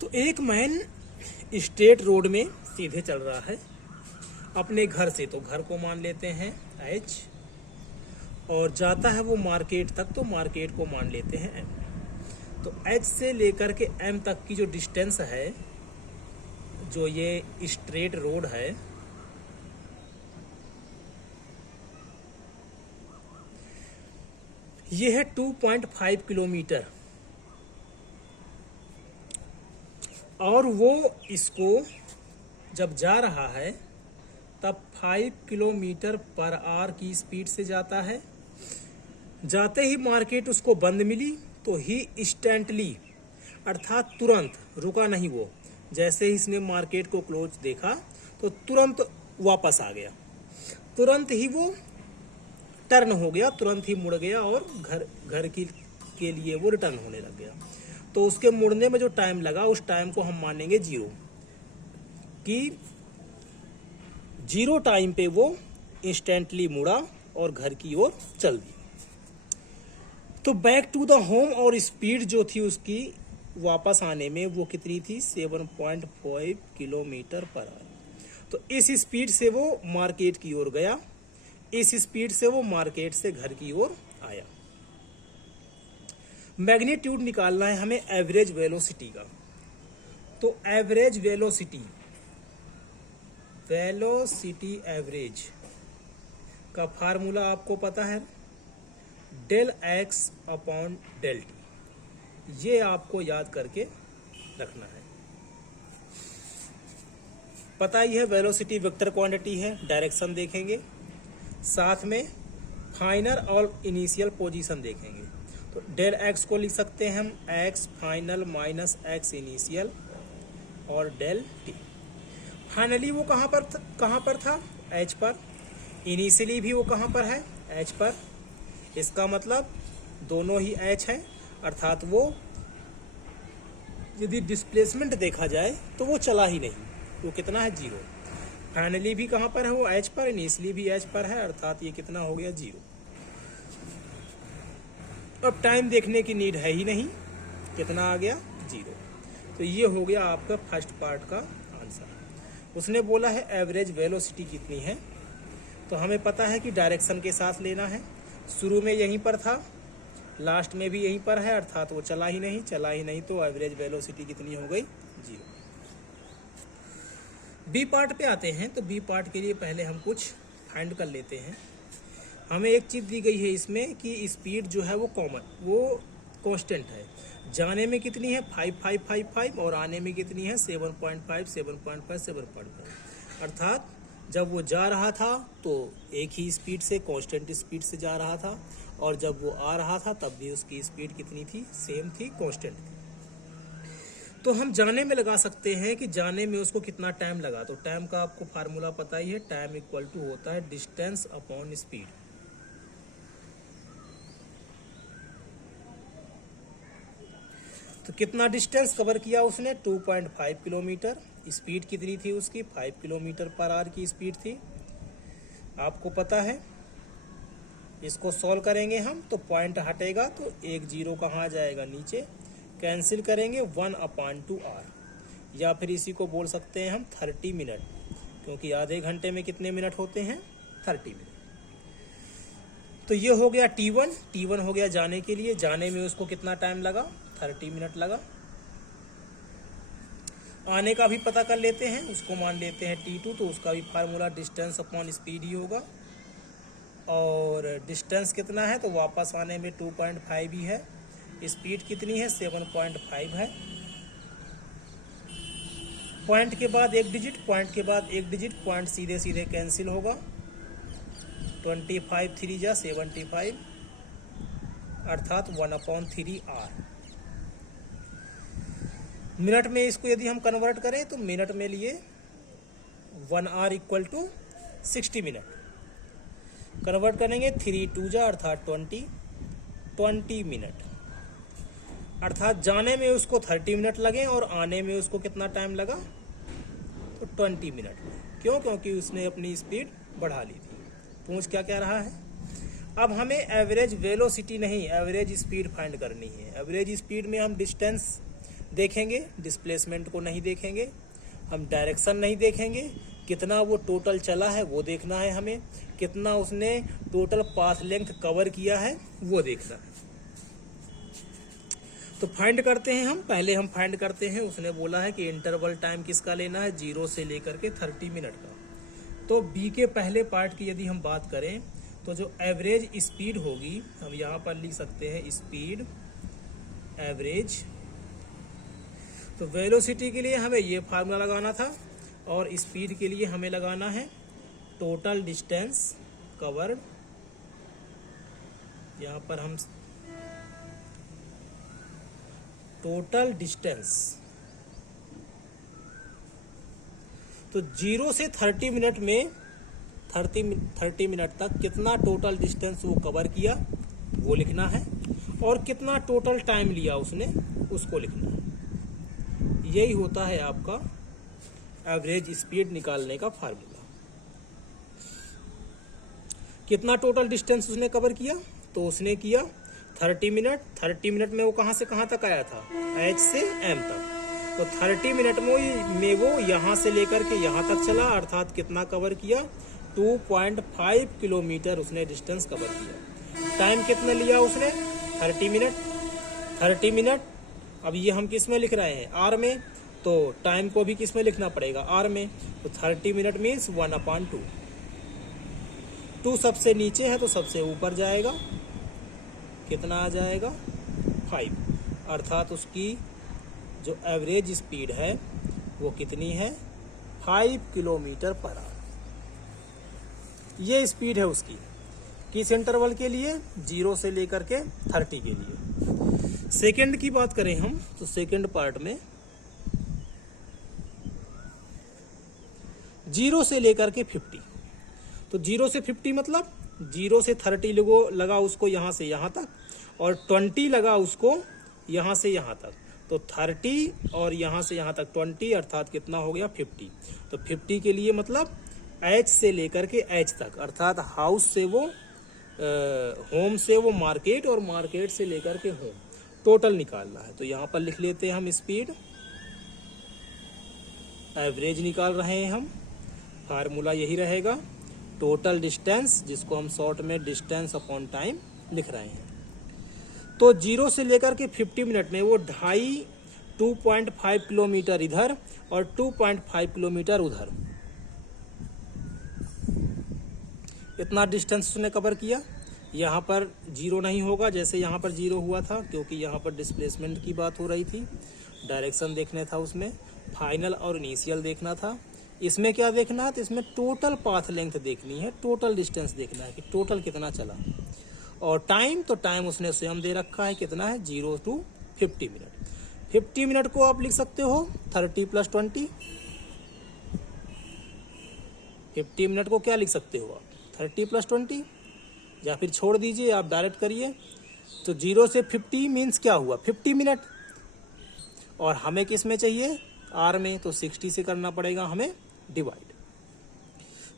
तो एक man straight road में सीधे चल रहा है अपने घर से, तो घर को मान लेते हैं H, और जाता है वो मार्केट तक, तो मार्केट को मान लेते हैं M। तो H से लेकर के M तक की जो डिस्टेंस है, जो ये स्ट्रेट रोड है, ये है 2.5 किलोमीटर, और वो इसको जब जा रहा है तब 5 किलोमीटर पर आवर की स्पीड से जाता है। जाते ही मार्केट उसको बंद मिली तो ही इंस्टेंटली, अर्थात तुरंत, रुका नहीं वो, जैसे ही इसने मार्केट को क्लोज देखा तो तुरंत वापस आ गया, तुरंत ही वो टर्न हो गया, तुरंत ही मुड़ गया और घर के लिए वो रिटर्न होने लग गया। तो उसके मुड़ने में जो टाइम लगा उस टाइम को हम मानेंगे 0, कि 0 टाइम पे वो इंस्टेंटली मुड़ा और घर की ओर चल दिया। तो बैक टू द होम, और स्पीड जो थी उसकी वापस आने में वो कितनी थी, 7.5 किलोमीटर पर आवर। तो इस स्पीड से वो मार्केट की ओर गया, इस स्पीड से वो मार्केट से घर की ओर आया। मैग्नीट्यूड निकालना है हमें एवरेज वेलोसिटी का। तो एवरेज वेलोसिटी एवरेज का फार्मूला आपको पता है, del x upon del t. ये आपको याद करके रखना है। पता ही है वेलोसिटी वेक्टर क्वांटिटी है, डायरेक्शन देखेंगे, साथ में फाइनल और इनिशियल पोजीशन देखेंगे। तो डेल एक्स को लिख सकते हैं हम x final minus x initial, और डेल टी। फाइनली वो कहाँ पर था, एच पर। इनिशियली भी वो कहाँ पर है, एच पर। इसका मतलब दोनों ही एच है, अर्थात वो यदि डिस्प्लेसमेंट देखा जाए तो वो चला ही नहीं, वो कितना है, 0। फाइनली भी कहाँ पर है, वो एच पर, इनिशियली भी एच पर है, अर्थात ये कितना हो गया, 0। अब टाइम देखने की नीड है ही नहीं, कितना आ गया, 0। तो ये हो गया आपका फर्स्ट पार्ट का आंसर। उसने बोला है एवरेज वेलोसिटी कितनी है, तो हमें पता है कि डायरेक्शन के साथ लेना है। शुरू में यहीं पर था, लास्ट में भी यहीं पर है, अर्थात वो चला ही नहीं, तो एवरेज वेलोसिटी कितनी हो गई, 0। बी पार्ट पे आते हैं। तो बी पार्ट के लिए पहले हम कुछ फाइंड कर लेते हैं। हमें एक चीज़ दी गई है इसमें कि स्पीड जो है वो कांस्टेंट है। जाने में कितनी है, 5 और आने में कितनी है, 7.5। अर्थात जब वो जा रहा था तो एक ही स्पीड से, कांस्टेंट स्पीड से जा रहा था, और जब वो आ रहा था तब भी उसकी स्पीड कितनी थी, सेम थी, कांस्टेंट थी। तो हम जाने में लगा सकते हैं कि जाने में उसको कितना टाइम लगा। तो टाइम का आपको फार्मूला पता ही है, टाइम इक्वल टू होता है डिस्टेंस अपॉन स्पीड। तो कितना डिस्टेंस कवर किया उसने, 2.5 किलोमीटर। स्पीड कितनी थी उसकी, 5 किलोमीटर पर आवर की स्पीड थी, आपको पता है। इसको सॉल्व करेंगे हम तो पॉइंट हटेगा, तो एक 0 कहाँ आ जाएगा, नीचे। कैंसिल करेंगे 1/2 आवर, या फिर इसी को बोल सकते हैं हम 30 मिनट, क्योंकि आधे घंटे में कितने मिनट होते हैं, 30 मिनट। तो ये हो गया T1 हो गया जाने के लिए। जाने में उसको कितना टाइम लगा, 30 मिनट लगा। आने का भी पता कर लेते हैं, उसको मान लेते हैं T2। तो उसका भी फार्मूला डिस्टेंस अपॉन स्पीड ही होगा, और डिस्टेंस कितना है, तो वापस आने में 2.5 ही है। स्पीड कितनी है, 7.5 है। पॉइंट के बाद एक डिजिट, पॉइंट सीधे सीधे कैंसिल होगा। 25 3 जा 75, अर्थात 1/3 आवर। मिनट में इसको यदि हम कन्वर्ट करें तो मिनट में लिए 1 hour equal to 60 minute. Convert करेंगे 3 2 जा अर्थात 20 मिनट। अर्थात जाने में उसको 30 मिनट लगे और आने में उसको कितना टाइम लगा, तो 20 मिनट। क्यों, क्योंकि उसने अपनी स्पीड बढ़ा ली थी। पूछ क्या कह रहा है, अब हमें एवरेज वेलोसिटी नहीं, एवरेज स्पीड फाइंड करनी है। एवरेज स्पीड में हम डिस्टेंस देखेंगे, डिस्प्लेसमेंट को नहीं देखेंगे, हम डायरेक्शन नहीं देखेंगे, कितना वो टोटल चला है वो देखना है हमें, कितना उसने टोटल पाथ लेंथ कवर किया है वो देखना है। तो फाइंड करते हैं हम, पहले हम फाइंड करते हैं, उसने बोला है कि इंटरवल टाइम किसका लेना है, 0 से लेकर के 30 मिनट का। तो बी के पहले पार्ट की यदि हम बात करें तो जो एवरेज स्पीड होगी, हम यहाँ पर लिख सकते हैं स्पीड एवरेज। तो वेलोसिटी के लिए हमें ये फार्मूला लगाना था और स्पीड के लिए हमें लगाना है टोटल डिस्टेंस कवर्ड। यहाँ पर हम टोटल डिस्टेंस, तो 0 से 30 मिनट में 30 मिनट तक कितना टोटल डिस्टेंस वो कवर किया वो लिखना है, और कितना टोटल टाइम लिया उसने उसको लिखना है। यही होता है आपका एवरेज स्पीड निकालने का फार्मूला। कितना टोटल डिस्टेंस उसने कवर किया, तो उसने किया 30 मिनट। 30 मिनट में वो कहाँ से कहाँ तक आया था, H से M तक। तो 30 मिनट में वो यहाँ से लेकर के यहाँ तक चला, अर्थात कितना कवर किया, 2.5 किलोमीटर उसने डिस्टेंस कवर किया। टाइम कितना लिया उसने, 30 मिनट। 30 मिनट, अब ये हम किस में लिख रहे हैं, आर में, तो टाइम को भी किस में लिखना पड़ेगा, आर में। तो 30 मिनट मीन्स 1/2। 2 सबसे नीचे है तो सबसे ऊपर जाएगा, कितना आ जाएगा, 5। अर्थात उसकी जो एवरेज स्पीड है वो कितनी है, 5 किलोमीटर पर आवर। ये स्पीड है उसकी, किस इंटरवल के लिए, 0 से लेकर के 30 के लिए। सेकंड की बात करें हम तो सेकंड पार्ट में 0 से लेकर के 50। तो 0 से 50 मतलब 0 से 30 लगा उसको यहाँ से यहाँ तक, और 20 लगा उसको यहाँ से यहाँ तक। तो 30 और यहाँ से यहाँ तक 20, अर्थात कितना हो गया, 50। तो 50 के लिए मतलब H से लेकर के H तक, अर्थात हाउस से वो होम से वो मार्केट, और मार्केट से लेकर के होम, टोटल निकालना है। तो यहाँ पर लिख लेते हैं हम स्पीड एवरेज निकाल रहे हैं हम, फार्मूला यही रहेगा टोटल डिस्टेंस, जिसको हम शॉर्ट में डिस्टेंस अपॉन टाइम लिख रहे हैं। तो 0 से लेकर के 50 मिनट में वो 2.5 किलोमीटर इधर और 2.5 किलोमीटर उधर, इतना डिस्टेंस उसने कवर किया। यहाँ पर 0 नहीं होगा, जैसे यहाँ पर 0 हुआ था, क्योंकि यहाँ पर डिस्प्लेसमेंट की बात हो रही थी, डायरेक्शन देखने था उसमें, फाइनल और इनिशियल देखना था। इसमें क्या देखना है, तो इसमें टोटल पाथ लेंथ देखनी है, टोटल डिस्टेंस देखना है कि टोटल कितना चला। और टाइम, तो टाइम उसने स्वयं दे रखा है, कितना है, 0 to 50 मिनट। 50 मिनट को आप लिख सकते हो 30 + 20। 50 मिनट को क्या लिख सकते हो आप, 30 + 20, या फिर छोड़ दीजिए, आप डायरेक्ट करिए। तो 0 से 50 मीन्स क्या हुआ, 50 मिनट, और हमें किस में चाहिए, आर में, तो 60 से करना पड़ेगा हमें डिवाइड,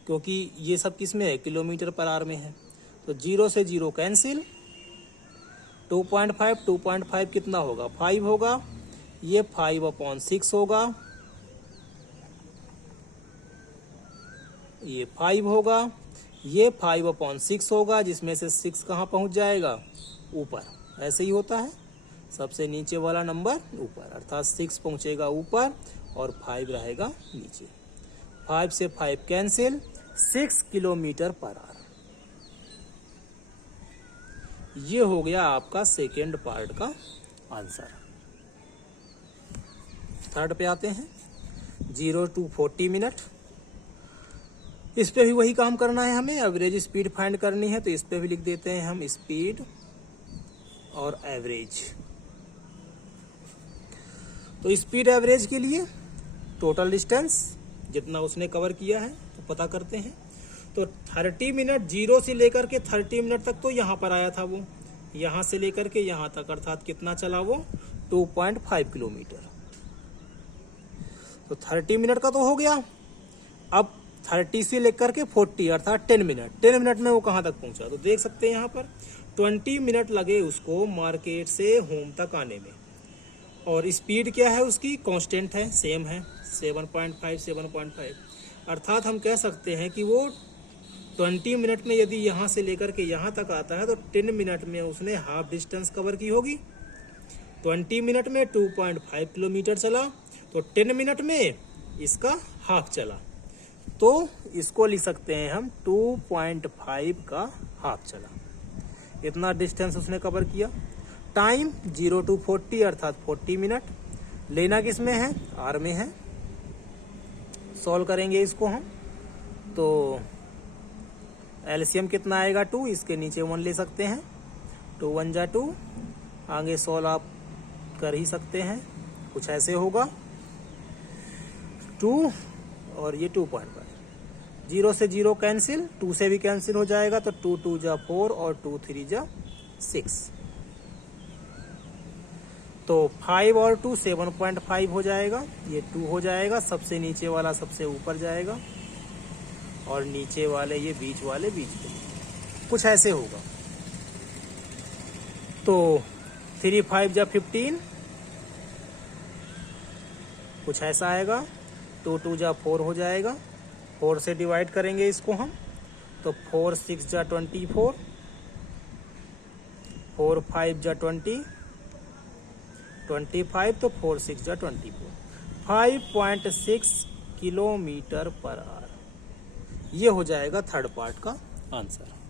क्योंकि ये सब किस में है, किलोमीटर पर आवर में है। तो 0 से 0 कैंसिल, 2.5 कितना होगा, 5 होगा, ये 5/6 होगा, ये 5 होगा, ये 5/6 होगा, जिसमें से 6 कहाँ पहुंच जाएगा, ऊपर। ऐसे ही होता है, सबसे नीचे वाला नंबर ऊपर, अर्थात 6 पहुंचेगा ऊपर और 5 रहेगा नीचे। 5 से 5 कैंसिल, 6 किलोमीटर पर आवर। ये हो गया आपका सेकेंड पार्ट का आंसर। थर्ड पे आते हैं, 0 to 40 मिनट। इस पे भी वही काम करना है हमें, एवरेज स्पीड फाइंड करनी है, तो इस पे भी लिख देते हैं हम स्पीड और एवरेज। तो स्पीड एवरेज के लिए टोटल डिस्टेंस जितना उसने कवर किया है तो पता करते हैं। तो 30 मिनट, 0 से लेकर के 30 मिनट तक तो यहाँ पर आया था वो, यहाँ से लेकर के यहाँ तक, अर्थात कितना चला वो, 2.5 किलोमीटर। तो 30 मिनट का तो हो गया। अब 30 से लेकर के 40 अर्थात 10 मिनट में वो कहाँ तक पहुंचा, तो देख सकते हैं यहाँ पर 20 मिनट लगे उसको मार्केट से होम तक आने में, और स्पीड क्या है उसकी, कांस्टेंट है, सेम है 7.5। अर्थात हम कह सकते हैं कि वो 20 मिनट में यदि यहाँ से लेकर के यहाँ तक आता है तो 10 मिनट में उसने हाफ डिस्टेंस कवर की होगी। 20 मिनट में 2.5 किलोमीटर चला तो 10 मिनट में इसका हाफ चला, तो इसको लिख सकते हैं हम 2.5 का हाफ चला। इतना डिस्टेंस उसने कवर किया। टाइम 0 to 40 अर्थात 40 मिनट। लेना किस में है, आर में है। सॉल्व करेंगे इसको हम, तो एलसीएम कितना आएगा 2, इसके नीचे 1 ले सकते हैं, 2 1 जा 2। आगे सॉल्व आप कर ही सकते हैं, कुछ ऐसे होगा 2 और ये 2.5, 0 से 0 कैंसिल, 2 से भी कैंसिल हो जाएगा, तो 2 2 जा 4 और 2 3 जा 6। तो 5 और 2 7.5 हो जाएगा, ये 2 हो जाएगा, सबसे नीचे वाला सबसे ऊपर जाएगा और नीचे वाले ये बीच वाले बीच में, कुछ ऐसे होगा। तो 3 5 जा 15, कुछ ऐसा आएगा। 2 2 जा 4 हो जाएगा, 4 से डिवाइड करेंगे इसको हम, तो 4 6 जा 24, 4 5 जा 20, 25, तो 4 6 जा 24, 5.6 किलोमीटर पर आवर। ये हो जाएगा थर्ड पार्ट का आंसर।